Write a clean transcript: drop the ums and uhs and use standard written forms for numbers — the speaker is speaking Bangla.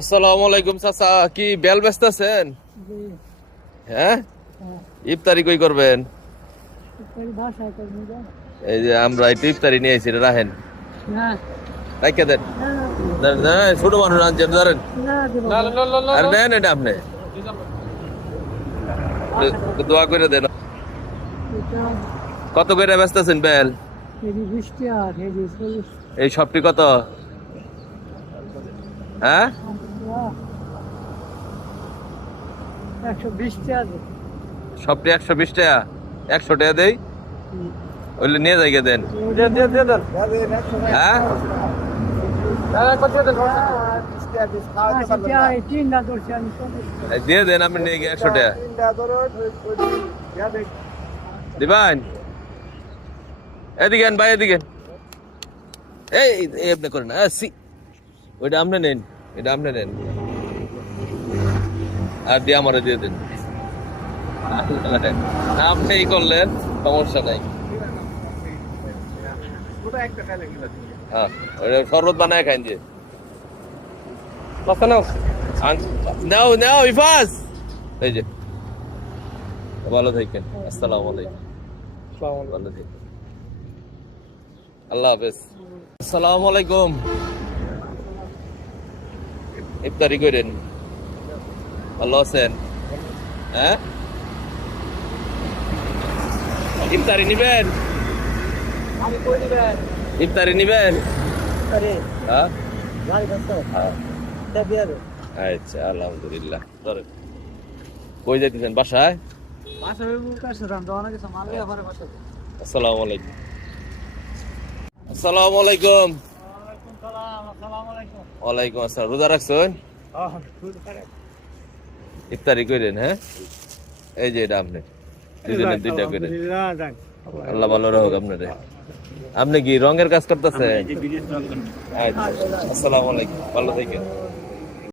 আসসালামু আলাইকুম চাচা, কি বেল বেচতেছেন? হ্যাঁ, ইফতারি কই করবেন? এই যে আমরা একটু ইফতারি নিয়ে আইছি, রাখেন রাইখা দেন। ছোট মানুষ আনছেন, ধরেন। আর নেন এটা আপনি, দোয়া করে দেন। কত করে বেচতেছেন বেল? এই সবটি কত? হ্যাঁ, 120 টাকা। সবটি 120 টাকা। 100 টাকা দেই, ওইলে নিয়ে যাই দেন। হ্যাঁ, দিয়ে দেন, আপনি নিয়ে গিয়ে 100 টাকা দিবেন। এদিকে ভাই, এদিকে এই আপনি করেন। ওইটা আপনি নেন, এটা আপনি নেন, আর দিয়ে আমারও দিয়ে দেন। আপনি এই করলেন, সমস্যা নাই। হ্যাঁ, ওইটা শরবত বানায় খাইন যে। নাও নাও ইফাজ, এই যে। ভালো থাকেন, আসসালামু আলাইকুম। ভালো থাকেন, আল্লাহ হাফেজ। আসসালামু আলাইকুম। ইফতারি করেন, ভালো আছেন? হ্যাঁ, ইফতারি নিবেন? ইফতারি নিবেন? হ্যাঁ, আচ্ছা, আলহামদুলিল্লাহ। ধরেন, কই যাইতেছেন? বাসায়? আসসালামু আলাইকুম। আসসালামু আলাইকুম। ওয়ালাইকুম আসসালাম। রোজা রাখছেন? ইফতারি করেন? হ্যাঁ, এই যে এটা আপনি দুজনের দুইটা করে। আল্লাহ ভালো রাখুক আপনারে। আপনি কি রঙের কাজ করতেছেন? আচ্ছা, আসসালামু আলাইকুম, ভালো থাকেন।